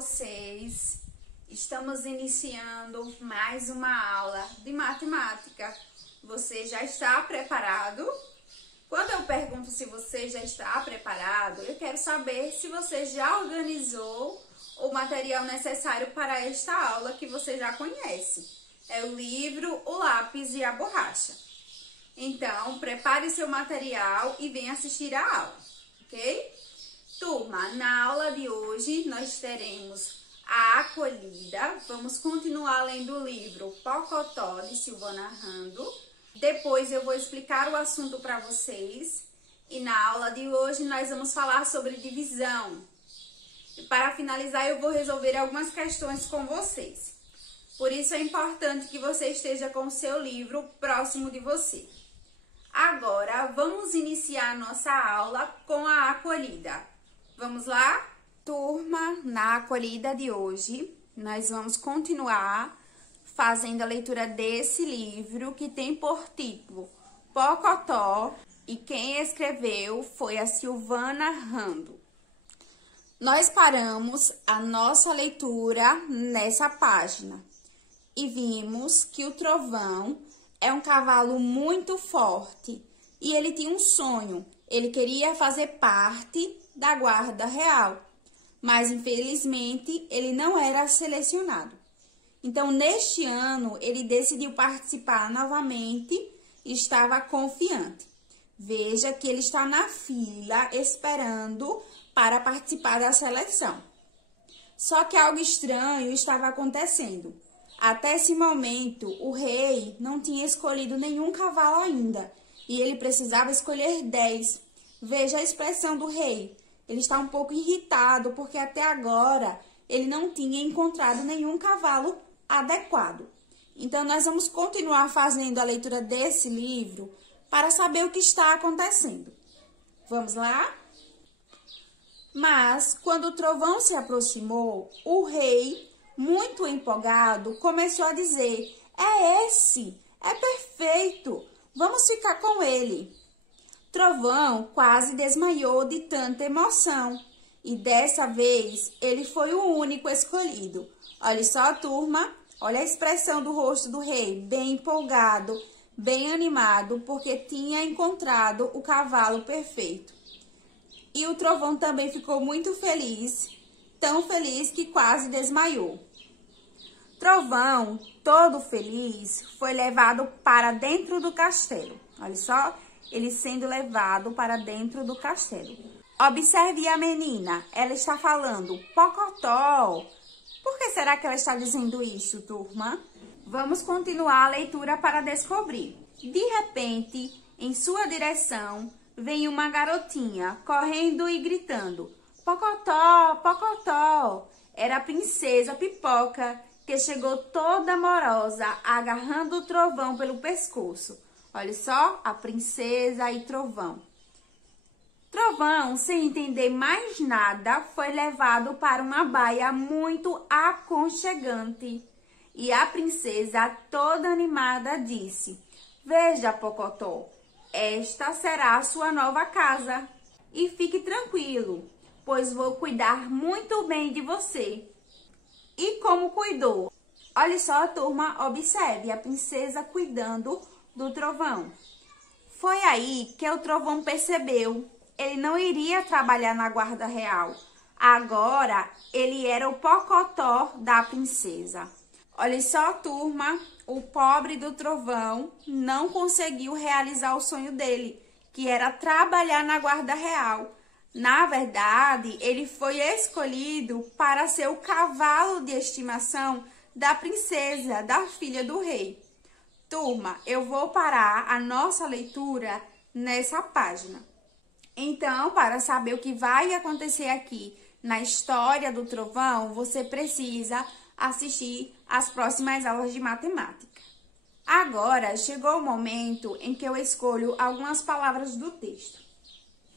vocês? Estamos iniciando mais uma aula de matemática. Você já está preparado? Quando eu pergunto se você já está preparado, eu quero saber se você já organizou o material necessário para esta aula que você já conhece. É o livro, o lápis e a borracha. Então, prepare seu material e venha assistir a aula, ok? Turma, na aula de hoje nós teremos a acolhida. Vamos continuar lendo o livro Pocotó, de Silvana Rando. Depois eu vou explicar o assunto para vocês. E na aula de hoje nós vamos falar sobre divisão. E para finalizar eu vou resolver algumas questões com vocês. Por isso é importante que você esteja com o seu livro próximo de você. Agora vamos iniciar nossa aula com a acolhida. Vamos lá? Turma, na acolhida de hoje, nós vamos continuar fazendo a leitura desse livro que tem por título Pocotó e quem escreveu foi a Silvana Rando. Nós paramos a nossa leitura nessa página e vimos que o Trovão é um cavalo muito forte e ele tinha um sonho. Ele queria fazer parte da Guarda Real, mas infelizmente ele não era selecionado. Então, neste ano, ele decidiu participar novamente e estava confiante. Veja que ele está na fila esperando para participar da seleção. Só que algo estranho estava acontecendo. Até esse momento, o rei não tinha escolhido nenhum cavalo ainda e ele precisava escolher 10. Veja a expressão do rei. Ele está um pouco irritado porque até agora ele não tinha encontrado nenhum cavalo adequado. Então, nós vamos continuar fazendo a leitura desse livro para saber o que está acontecendo. Vamos lá? Mas, quando o Trovão se aproximou, o rei, muito empolgado, começou a dizer: "É esse, é perfeito, vamos ficar com ele." Trovão quase desmaiou de tanta emoção e dessa vez ele foi o único escolhido. Olha só, turma, olha a expressão do rosto do rei, bem empolgado, bem animado, porque tinha encontrado o cavalo perfeito. E o Trovão também ficou muito feliz, tão feliz que quase desmaiou. Trovão, todo feliz, foi levado para dentro do castelo. Olha só, ele sendo levado para dentro do castelo. Observe a menina, ela está falando Pocotó. Por que será que ela está dizendo isso, turma? Vamos continuar a leitura para descobrir. De repente, em sua direção, vem uma garotinha correndo e gritando: "Pocotó, Pocotó!" Era a princesa Pipoca, que chegou toda amorosa, agarrando o Trovão pelo pescoço. Olha só, a princesa e Trovão. Trovão, sem entender mais nada, foi levado para uma baia muito aconchegante. E a princesa, toda animada, disse: "Veja, Pocotó, esta será a sua nova casa. E fique tranquilo, pois vou cuidar muito bem de você." E como cuidou? Olha só, turma, observe a princesa cuidando do Trovão. Foi aí que o Trovão percebeu. Ele não iria trabalhar na Guarda Real. Agora, ele era o Pocotó da princesa. Olha só, turma, o pobre do Trovão não conseguiu realizar o sonho dele, que era trabalhar na Guarda Real. Na verdade, ele foi escolhido para ser o cavalo de estimação da princesa, da filha do rei. Turma, eu vou parar a nossa leitura nessa página. Então, para saber o que vai acontecer aqui na história do Trovão, você precisa assistir às próximas aulas de matemática. Agora, chegou o momento em que eu escolho algumas palavras do texto.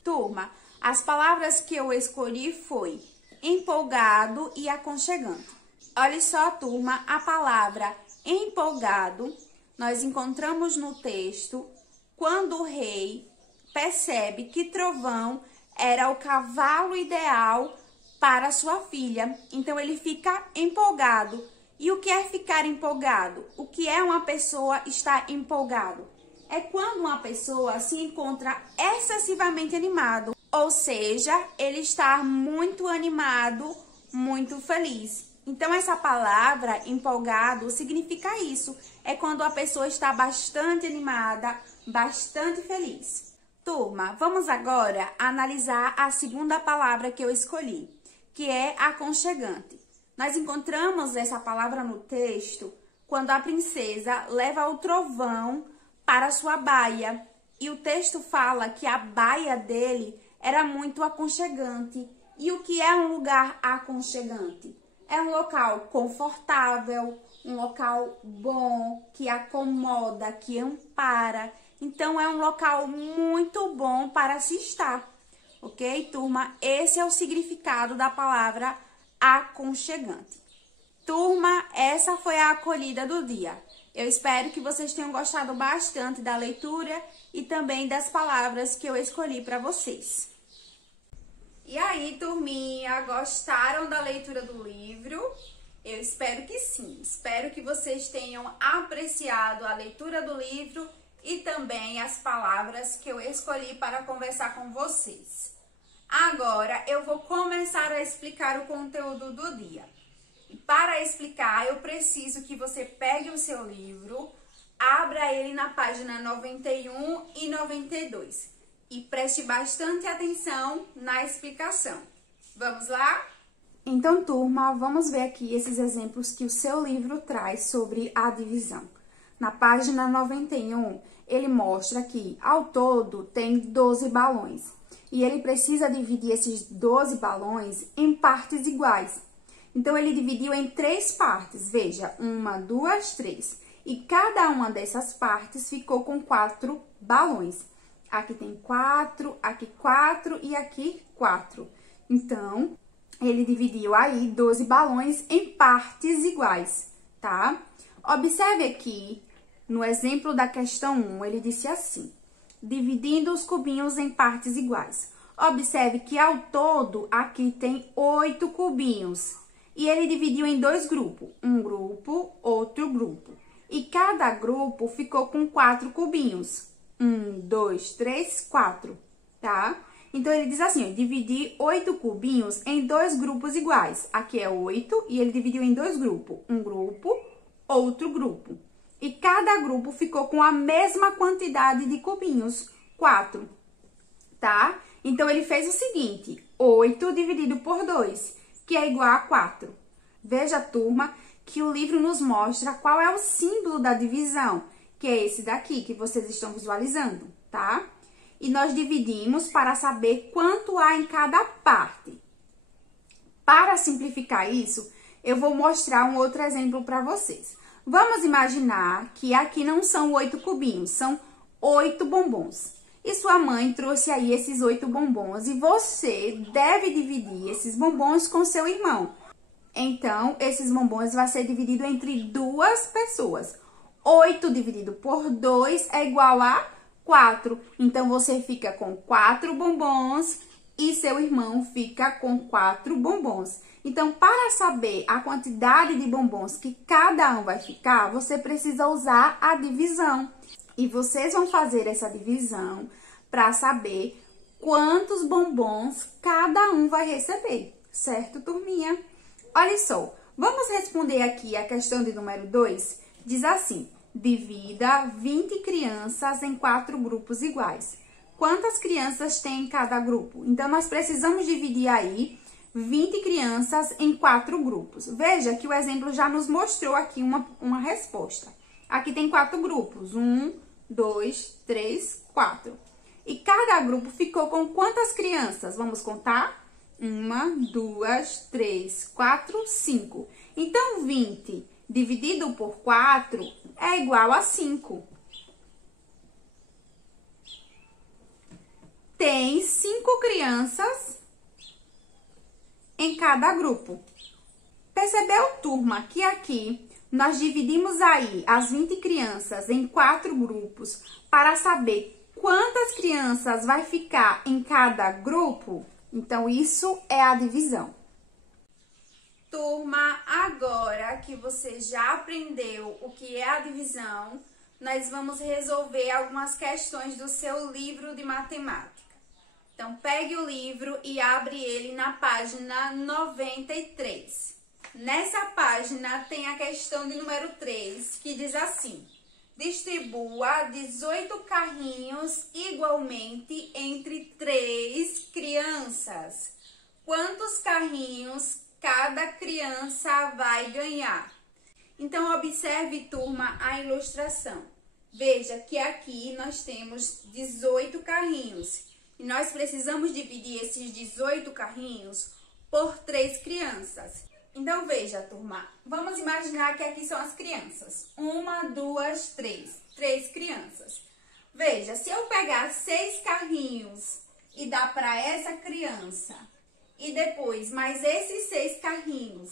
Turma, as palavras que eu escolhi foi empolgado e aconchegante. Olha só, turma, a palavra empolgado nós encontramos no texto quando o rei percebe que Trovão era o cavalo ideal para sua filha. Então, ele fica empolgado. E o que é ficar empolgado? O que é uma pessoa estar empolgado? É quando uma pessoa se encontra excessivamente animado, ou seja, ele está muito animado, muito feliz. Então, essa palavra empolgado significa isso. É quando a pessoa está bastante animada, bastante feliz. Turma, vamos agora analisar a segunda palavra que eu escolhi, que é aconchegante. Nós encontramos essa palavra no texto quando a princesa leva o trovão para sua baia. E o texto fala que a baia dele era muito aconchegante. E o que é um lugar aconchegante? É um local confortável, um local bom, que acomoda, que ampara. Então, é um local muito bom para se estar. Ok, turma? Esse é o significado da palavra aconchegante. Turma, essa foi a acolhida do dia. Eu espero que vocês tenham gostado bastante da leitura e também das palavras que eu escolhi para vocês. E aí, turminha, gostaram da leitura do livro? Eu espero que sim. Espero que vocês tenham apreciado a leitura do livro e também as palavras que eu escolhi para conversar com vocês. Agora, eu vou começar a explicar o conteúdo do dia. E para explicar, eu preciso que você pegue o seu livro, abra ele na página 91 e 92 e preste bastante atenção na explicação. Vamos lá? Então, turma, vamos ver aqui esses exemplos que o seu livro traz sobre a divisão. Na página 91, ele mostra que, ao todo, tem 12 balões. E ele precisa dividir esses 12 balões em partes iguais. Então, ele dividiu em 3 partes. Veja, 1, 2, 3. E cada uma dessas partes ficou com 4 balões. Aqui tem 4, aqui 4 e aqui 4. Então, ele dividiu aí 12 balões em partes iguais, tá? Observe aqui, no exemplo da questão 1, ele disse assim: dividindo os cubinhos em partes iguais. Observe que, ao todo, aqui tem 8 cubinhos. E ele dividiu em 2 grupos. Um grupo, outro grupo. E cada grupo ficou com 4 cubinhos. 1, 2, 3, 4, tá? Então, ele diz assim, ó, dividir 8 cubinhos em 2 grupos iguais. Aqui é 8 e ele dividiu em 2 grupos. Um grupo, outro grupo. E cada grupo ficou com a mesma quantidade de cubinhos, 4, tá? Então, ele fez o seguinte, 8 dividido por 2, que é igual a 4. Veja, turma, que o livro nos mostra qual é o símbolo da divisão, que é esse daqui, que vocês estão visualizando, tá? E nós dividimos para saber quanto há em cada parte. Para simplificar isso, eu vou mostrar um outro exemplo para vocês. Vamos imaginar que aqui não são 8 cubinhos, são 8 bombons. E sua mãe trouxe aí esses 8 bombons e você deve dividir esses bombons com seu irmão. Então, esses bombons vão ser divididos entre 2 pessoas. 8 dividido por 2 é igual a 4. Então, você fica com 4 bombons e seu irmão fica com 4 bombons. Então, para saber a quantidade de bombons que cada um vai ficar, você precisa usar a divisão. E vocês vão fazer essa divisão para saber quantos bombons cada um vai receber, certo, turminha? Olha só, vamos responder aqui a questão de número 2. Diz assim, divida 20 crianças em 4 grupos iguais. Quantas crianças tem em cada grupo? Então, nós precisamos dividir aí 20 crianças em 4 grupos. Veja que o exemplo já nos mostrou aqui uma resposta. Aqui tem 4 grupos. 1, 2, 3, 4. E cada grupo ficou com quantas crianças? Vamos contar? 1, 2, 3, 4, 5. Então, 20 dividido por 4 é igual a 5. Tem 5 crianças em cada grupo. Percebeu, turma, que aqui nós dividimos aí as 20 crianças em 4 grupos para saber quantas crianças vai ficar em cada grupo? Então, isso é a divisão, Turma, agora que você já aprendeu o que é a divisão, nós vamos resolver algumas questões do seu livro de matemática. Então, pegue o livro e abre ele na página 93. Nessa página tem a questão de número 3, que diz assim: distribua 18 carrinhos igualmente entre 3 crianças. Quantos carrinhos cada criança vai ganhar? Então, observe, turma, a ilustração. Veja que aqui nós temos 18 carrinhos. E nós precisamos dividir esses 18 carrinhos por 3 crianças. Então, veja, turma, vamos imaginar que aqui são as crianças. 1, 2, 3. 3 crianças. Veja, se eu pegar 6 carrinhos e dar para essa criança, e depois mais esses 6 carrinhos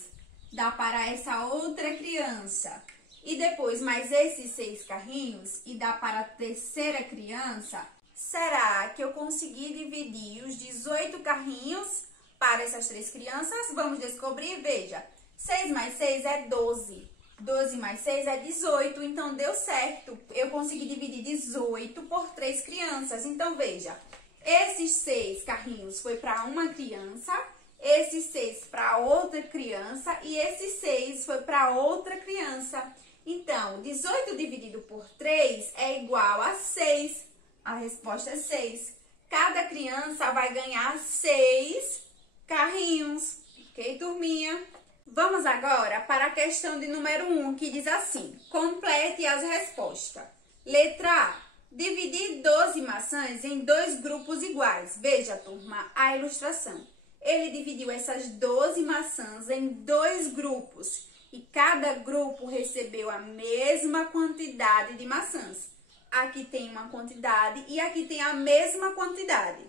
dá para essa outra criança, e depois mais esses 6 carrinhos e dá para a terceira criança, será que eu consegui dividir os 18 carrinhos para essas 3 crianças? Vamos descobrir, veja, 6 mais 6 é 12, 12 mais 6 é 18, então deu certo, eu consegui dividir 18 por 3 crianças. Então, veja, esses 6 carrinhos foi para uma criança, esses 6 para outra criança e esses 6 foi para outra criança. Então, 18 dividido por 3 é igual a 6. A resposta é 6. Cada criança vai ganhar 6 carrinhos. Ok, turminha? Vamos agora para a questão de número 1, que diz assim: complete as respostas. Letra A. Dividir 12 maçãs em 2 grupos iguais. Veja, turma, a ilustração. Ele dividiu essas 12 maçãs em 2 grupos. E cada grupo recebeu a mesma quantidade de maçãs. Aqui tem uma quantidade e aqui tem a mesma quantidade.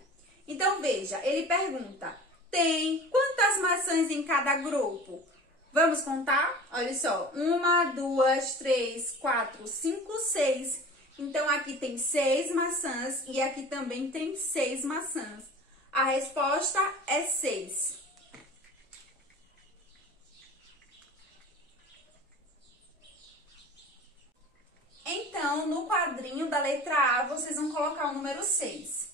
Então, veja, ele pergunta: tem quantas maçãs em cada grupo? Vamos contar? Olha só, 1, 2, 3, 4, 5, 6. Então, aqui tem 6 maçãs e aqui também tem 6 maçãs. A resposta é 6. Então, no quadrinho da letra A, vocês vão colocar o número 6.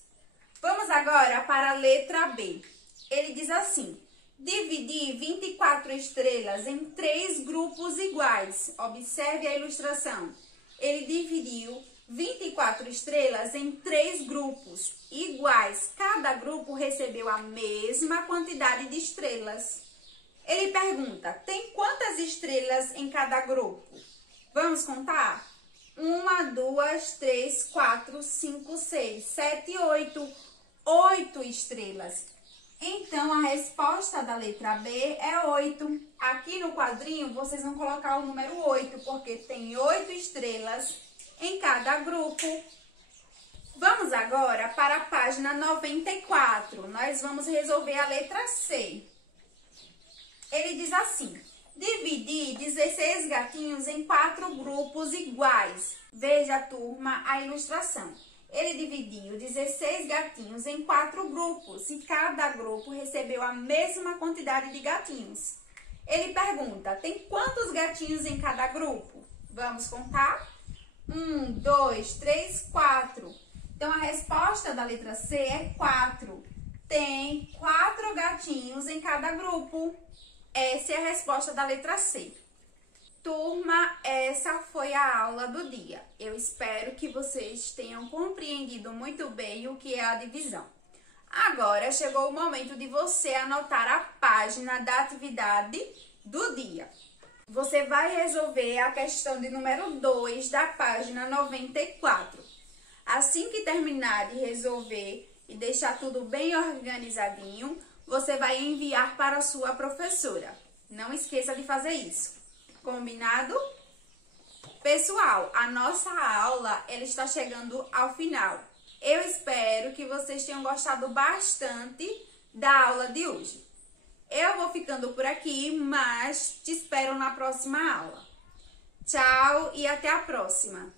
Vamos agora para a letra B. Ele diz assim: dividir 24 estrelas em 3 grupos iguais. Observe a ilustração. Ele dividiu 24 estrelas em 3 grupos iguais. Cada grupo recebeu a mesma quantidade de estrelas. Ele pergunta: tem quantas estrelas em cada grupo? Vamos contar? 1, 2, 3, 4, 5, 6, 7, 8. 8 estrelas. Então, a resposta da letra B é 8. Aqui no quadrinho, vocês vão colocar o número 8, porque tem 8 estrelas em cada grupo. Vamos agora para a página 94. Nós vamos resolver a letra C. Ele diz assim: dividir 16 gatinhos em 4 grupos iguais. Veja, turma, a ilustração. Ele dividiu 16 gatinhos em 4 grupos e cada grupo recebeu a mesma quantidade de gatinhos. Ele pergunta: tem quantos gatinhos em cada grupo? Vamos contar? 1, 2, 3, 4. Então, a resposta da letra C é 4. Tem 4 gatinhos em cada grupo. Essa é a resposta da letra C. Turma, essa foi a aula do dia. Eu espero que vocês tenham compreendido muito bem o que é a divisão. Agora chegou o momento de você anotar a página da atividade do dia. Você vai resolver a questão de número 2 da página 94. Assim que terminar de resolver e deixar tudo bem organizadinho, você vai enviar para a sua professora. Não esqueça de fazer isso. Combinado? Pessoal, a nossa aula ela está chegando ao final. Eu espero que vocês tenham gostado bastante da aula de hoje. Eu vou ficando por aqui, mas te espero na próxima aula. Tchau e até a próxima!